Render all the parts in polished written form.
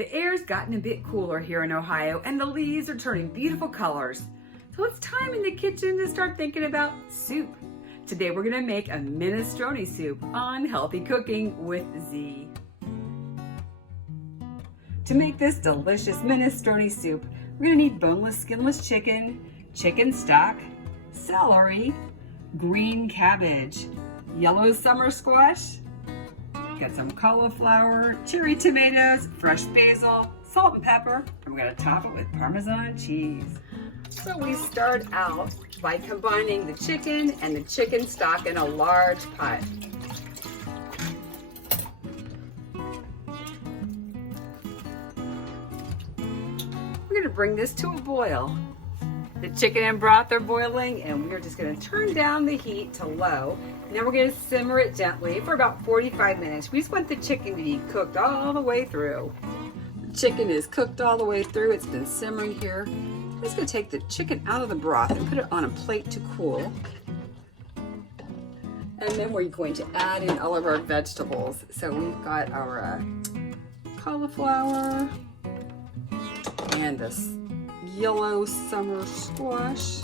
The air's gotten a bit cooler here in Ohio and the leaves are turning beautiful colors. So it's time in the kitchen to start thinking about soup. Today we're gonna make a minestrone soup on Healthy Cooking with Z. To make this delicious minestrone soup, we're gonna need boneless, skinless chicken, chicken stock, celery, green cabbage, yellow summer squash, got some cauliflower, cherry tomatoes, fresh basil, salt and pepper, and we're gonna top it with Parmesan cheese. So we start out by combining the chicken and the chicken stock in a large pot. We're gonna bring this to a boil. The chicken and broth are boiling and we're just gonna turn down the heat to low. And then we're gonna simmer it gently for about 45 minutes. We just want the chicken to be cooked all the way through. The chicken is cooked all the way through. It's been simmering here. I'm just gonna take the chicken out of the broth and put it on a plate to cool. And then we're going to add in all of our vegetables. So we've got our cauliflower and this yellow summer squash,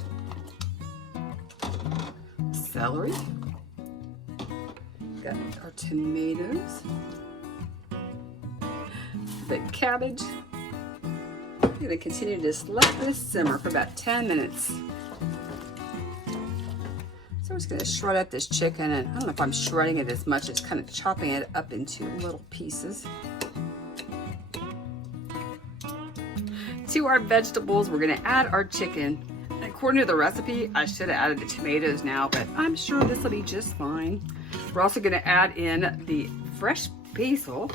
celery, got our tomatoes, the cabbage. I'm going to continue to just let this simmer for about 10 minutes. So I'm just going to shred up this chicken, and I don't know if I'm shredding it as much as kind of chopping it up into little pieces. To our vegetables, we're gonna add our chicken. According to the recipe, I should have added the tomatoes now, but I'm sure this will be just fine. We're also gonna add in the fresh basil.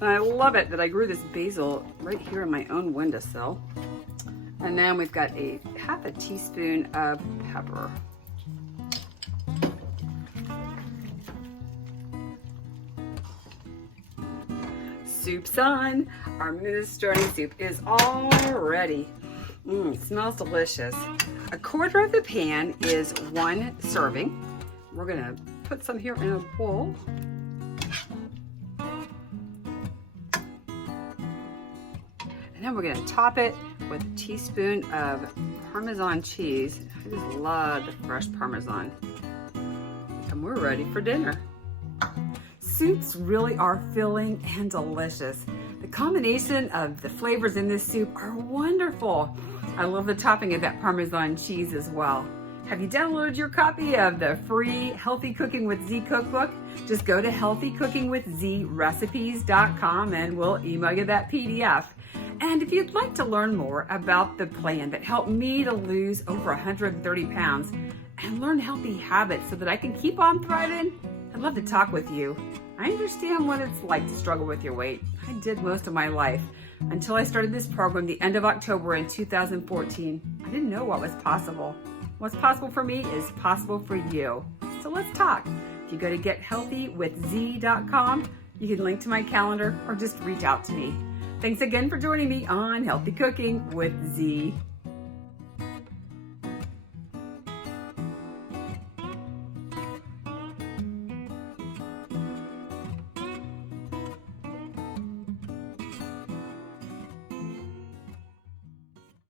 And I love it that I grew this basil right here in my own windowsill. And then we've got half a teaspoon of pepper. Soup's on. Our minestrone soup is all ready. It smells delicious. A quarter of the pan is 1 serving. We're gonna put some here in a bowl. And then we're gonna top it with a teaspoon of Parmesan cheese. I just love the fresh Parmesan. And we're ready for dinner. Soups really are filling and delicious. The combination of the flavors in this soup are wonderful. I love the topping of that Parmesan cheese as well. Have you downloaded your copy of the free Healthy Cooking with Z cookbook? Just go to healthycookingwithzrecipes.com and we'll email you that PDF. And if you'd like to learn more about the plan that helped me to lose over 130 pounds and learn healthy habits so that I can keep on thriving, I'd love to talk with you. I understand what it's like to struggle with your weight. I did most of my life until I started this program the end of October in 2014. I didn't know what was possible. What's possible for me is possible for you. So let's talk. If you go to gethealthywithz.com, you can link to my calendar or just reach out to me. Thanks again for joining me on Healthy Cooking with Z.